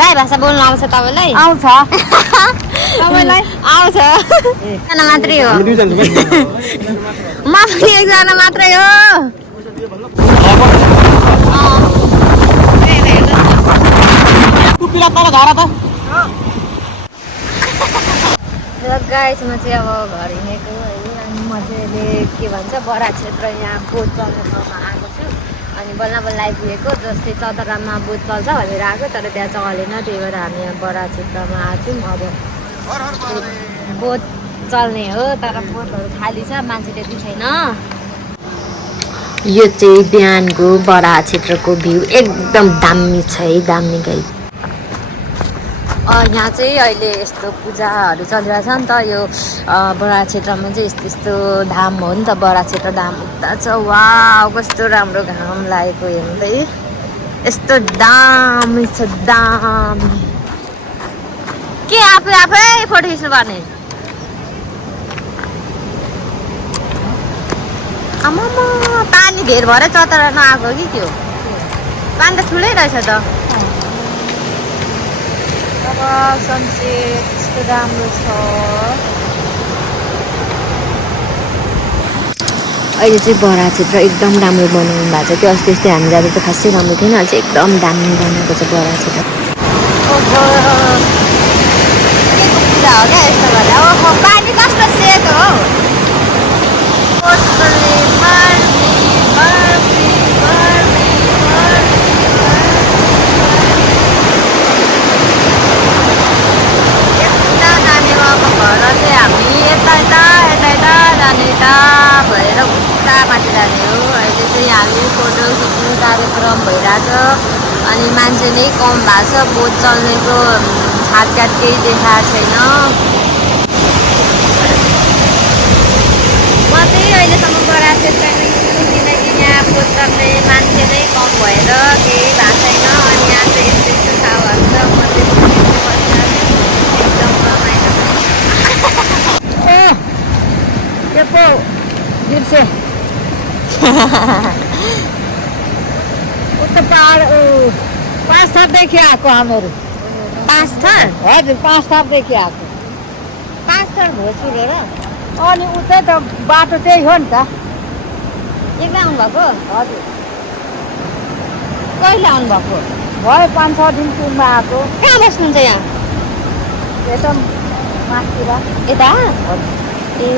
राई भाषा बोल्नु आउँछ तपाईँलाई? आउँछ तपाईँलाई? आउँछ। एकजना मात्रै हो। म पनि एकजना मात्रै हो। गाइस म चाहिँ अब घर हिँडेको है अनि म चाहिँ अहिले के भन्छ बडा क्षेत्र यहाँ बोट चल्ने ठाउँमा आएको छु अनि बल्ल बल्ल आइपुगेको जस्तै चतरामा बोट चल्छ भनेर आएको तर त्यहाँ चलेन त्यही भएर हामी यहाँ बडा क्षेत्रमा आएको छौँ अब बोट चल्ने हो तर बोटहरू खाली छ मान्छे त्यति छैन यो चाहिँ बिहानको बडा क्षेत्रको भ्यू एकदम दामी छ है दामी गाई यहाँ चाहिँ अहिले यस्तो पूजाहरू चलिरहेछ नि त यो बडा क्षेत्रमा चाहिँ यस्तो यस्तो धाम हो नि त बडा क्षेत्र धाम उता छ वाउ कस्तो राम्रो घाम लागेको हेर्नु त यस्तो दामी छ दामी के आफै आफै फोटो खिच्नु पर्ने आमामा पानी धेर भएर चतरा नआएको कि त्यो पानी त ठुलै रहेछ त अब सनसेट यस्तो राम्रो छ अहिले चाहिँ बडा क्षेत्र एकदम राम्रो बनाउनु भएको छ त्यो अस्ति यस्तै हामी जाँदा त खासै राम्रो थिएन अहिले चाहिँ एकदम दामी बनाएको छ बडा क्षेत्र पूजा हो क्या यस्तो गर्दा ओहो पानी कस्तो सेतो हो घर चाहिँ हामी यता यता जाने त भएर उता माथि जाने हो अहिले चाहिँ हामी फोटो खिच्ने कार्यक्रम भइरहेछ अनि मान्छे नै कम भएको छ बोट चल्नेको छाटकाट केही देखाएको छैन म चाहिँ अहिलेसम्म बडा क्षेत्रमै छु किनकि यहाँ बोट चल्ने मान्छे नै कम भएर केही भएको छैन अनि यहाँ चाहिँ यस्तो यस्तो ठाउँहरू छ म चाहिँ एकदम रमाइलो पो बिर्से उता पहाड 5 थरदेखि आएको हामीहरू 5 थर हजुर 5 थरदेखि आएको 5 थर भोजपुर हो र अनि उतै त बाटो त्यही हो नि त एक्लै आउनुभएको हजुर कहिले आउनुभएको भयो 5-6 दिन टुरमा आएको कहाँ बस्नुहुन्छ यहाँ यता मासतिर यता ए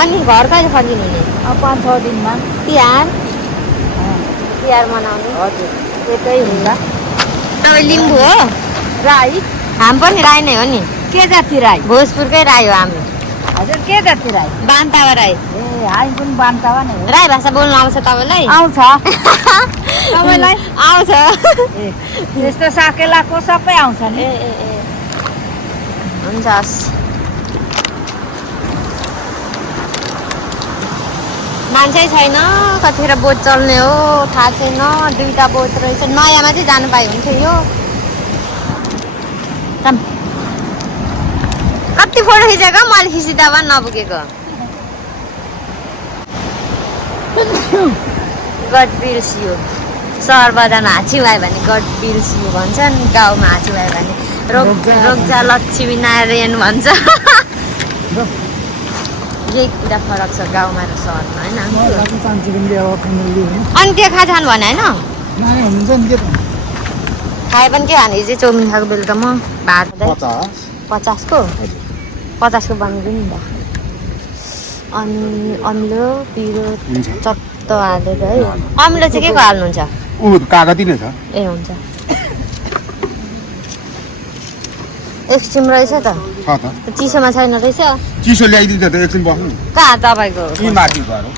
अनि घर कहिले फर्किनु हुने 5-6 दिनमा तिहार मनाउने हजुर त्यतै होला तपाईँ लिम्बू हो राई हामी पनि राई नै हो नि के जाति राई भोजपुरकै राई हो हामी हजुर के जाति राई बान्तावा राई ए हामी पनि बान्तावा नै हो राई भाषा बोल्नु आउँछ तपाईँलाई आउँछ तपाईँलाई आउँछ ए यस्तो साकेलाको सबै आउँछ नि ए हुन्छ मान्छे छैन कतिखेर बोट चल्ने हो थाहा छैन 2टा बोट रहेछ नयाँमा चाहिँ जानु पाए हुन्थ्यो यो कति फोटो खिचेको मैले खिचिँदा पनि नपुगेको गड बिल्स यु सहर बजारमा हाँची भयो भने गड बिल्स यु भन्छन् गाउँमा हाँची भयो भने रोक्जा लक्ष्मी नारायण भन्छ यही कुरा फरक छ गाउँमा र सहरमा होइन अनि त्यो खा खानु भने होइन खाए पनि के खाने चाहिँ चौमिन खाएको बेलुका म भात 50को बनाइदिनु नि त अनि अम्लो पिरो चट्ट हालेर है अम्लो चाहिँ के को हाल्नुहुन्छ कागती नै छ ए हुन्छ एकछिन रहेछ त चिसोमा छैन रहेछ चिसो ल्याइदिन्छ त एकछिन बस्नु कहाँ तपाईँको माथि घर हो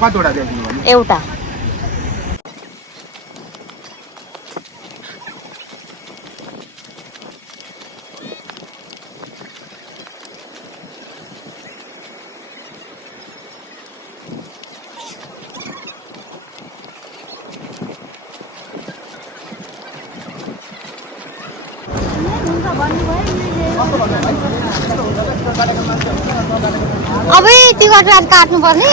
कतिवटा ल्याइदिनु भने एउटा अबै टिकट काट्नु पर्ने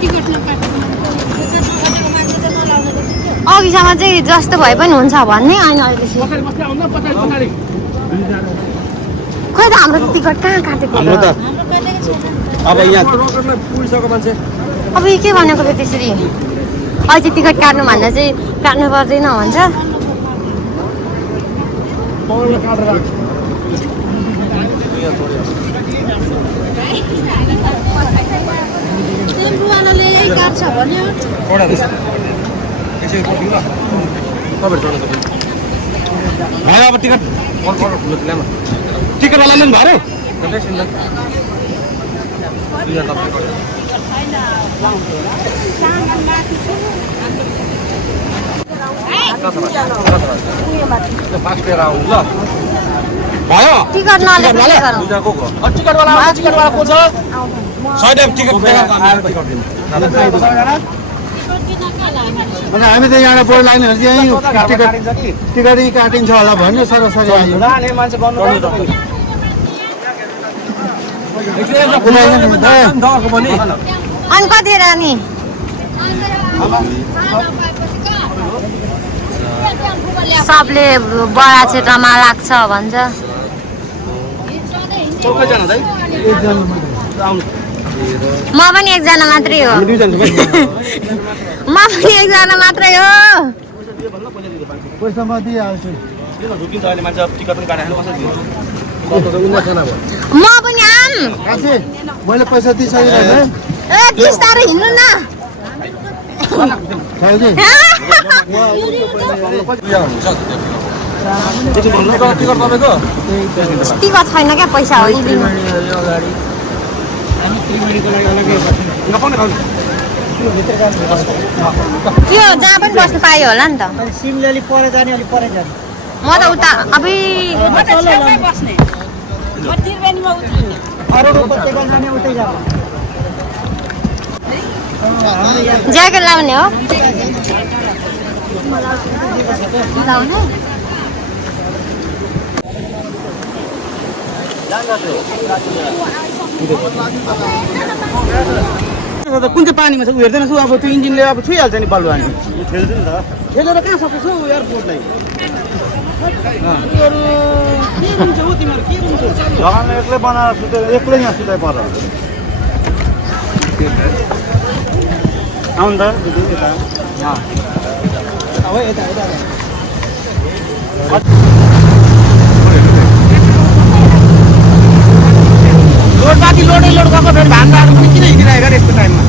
टिकट नकाट्नु कतिसम्म चाहिँ जस्तो भए पनि हुन्छ भन्ने अनि अहिलेपछि खोइ त हाम्रो त टिकट कहाँ काटेको हाम्रो त अब यहाँ पुगिसक्यो मान्छे अब यो के भनेको त त्यसरी अहिले चाहिँ टिकट काट्नु भन्दा चाहिँ काट्नु पर्दैन भन्छ अब टिकट टिकटवाला लिनु भयो भयो टिकट नलेको के गरौँ टिकटवाला को छ हामी त यहाँ बोर्ड लाग्नेहरू चाहिँ टिकट काटिन्छ होला भन्यो सरसरी आयो अनि कतिखेर नि सबले बडा क्षेत्रमा लाग्छ भन्छ म पनि एकजना मात्रै हो म पनि एकजना मात्रै हो पैसा म दिइहाल्छु म पनि आम कान्छी मैले पैसा दिइसकेको ए बिस्तारै हिँड्नु न टिकट छैन क्या पैसा हो लिनु त्यो जहाँ पनि बस्नु पायो होला नि त सिमले अलि परे जाने अलि परे जाने म त उता अबै अरू उपत्यका जाने उतै जाने ज्याकेट लाउने हो लाउने कुन चाहिँ पानीमा छ उ हेर्दैन छु अब त्यो इन्जिनले अब छुइहाल्छ नि बलुवा नि ठेलेर कहाँ सक्छ हौ एयरपोर्टलाई जग्गामा एक्लै बनाएर सुतेर एक्लै यहाँ सुताइ पर आउनु त अब यता लोड बाँकी लोडै लोड गएको फेरि भान्दाहरू पनि किन हिँडिरहेको अरे यस्तो टाइममा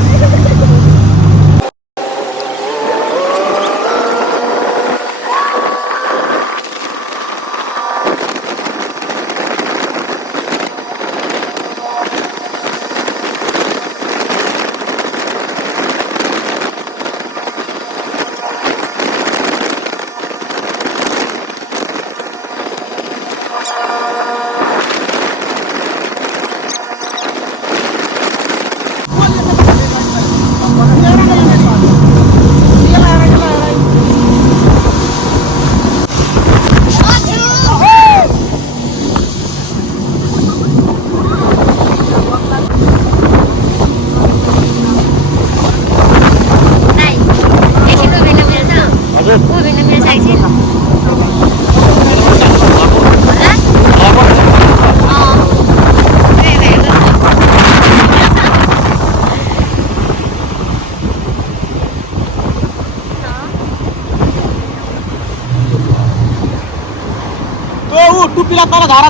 टुप्पीलाई तल झार त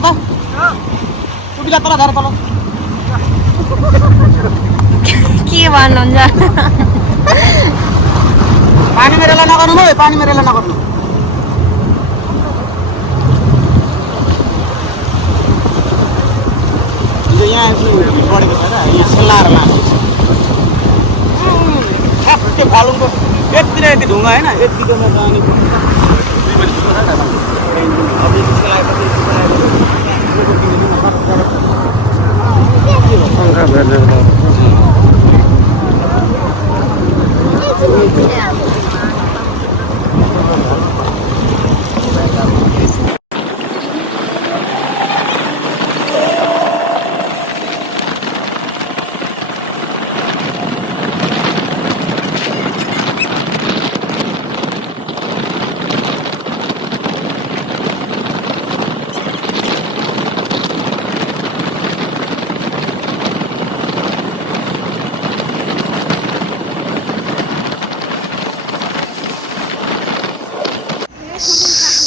टुप्पीलाई तल झार तल के भन्नुहुन्छ पानी मेरेला नगर्नु है पानी मेरेला नगर्नु यहाँ बढेको छ र यहाँ सेल्लाहरूमा ठ्याक्कै फलुङको यति र यति ढुङ्गा होइन यतिकोमा जाने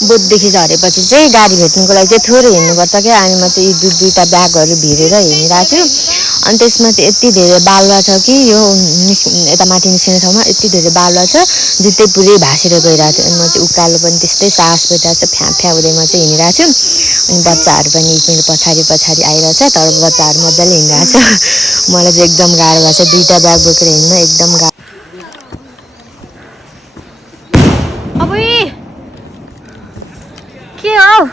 बोटदेखि झरेपछि चाहिँ गाडी भेट्नुको लागि चाहिँ थोरै हिँड्नुपर्छ क्या। अनि म चाहिँ यी दुईवटा ब्यागहरू भिरेर हिँडिरहेको छु। अनि त्यसमा चाहिँ यति धेरै बालुवा छ कि यो यता माथि निस्किने ठाउँमा यति धेरै बालुवा छ, जुत्तै पुरै भाँसेर गइरहेको थियो। अनि म चाहिँ उकालो पनि त्यस्तै साहस भइरहेको छ, फ्या हुँदै म चाहिँ हिँडिरहेको छु। अनि बच्चाहरू पनि मेरो पछाडि आइरहेछ, तर बच्चाहरू मजाले हिँडिरहेको छ। मलाई चाहिँ एकदम गाह्रो भएको छ, दुईवटा ब्याग बोकेर हिँड्न एकदम गाह्रो। अब के हो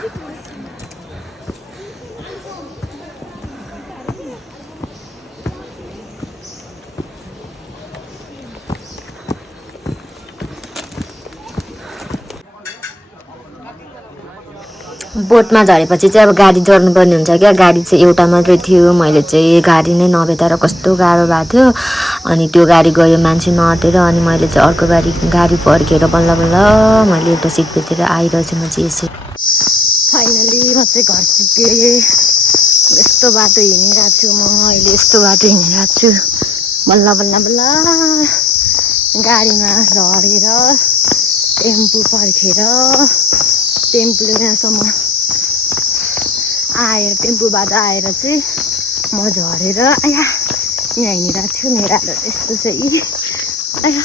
बोटमा झरेपछि चाहिँ अब गाडी जोड्नुपर्ने हुन्छ क्या। गाडी चाहिँ एउटा मात्रै थियो, मैले चाहिँ गाडी नै नभेटाएर कस्तो गाह्रो भएको थियो। अनि त्यो गाडी गयो, मान्छे नअटेर। अनि मैले चाहिँ अर्को गाडी पर्खेर बल्ल बल्ल मैले एउटा सिट भेटेर आइरहेछु। म चाहिँ यसरी फाइनली म चाहिँ घर पुगेँ। यस्तो बाटो हिँडिरहेको छु म अहिले, यस्तो बाटो हिँडिरहेको छु बल्ल बल्ल बल्ल। गाडीमा झरेर टेम्पो पर्खेर टेम्पोले यहाँसम्म आएर टेम्पोबाट आएर चाहिँ म झरेर आया यहाँ हिँडिरहेको छु। मेरो यस्तो चाहिँ आया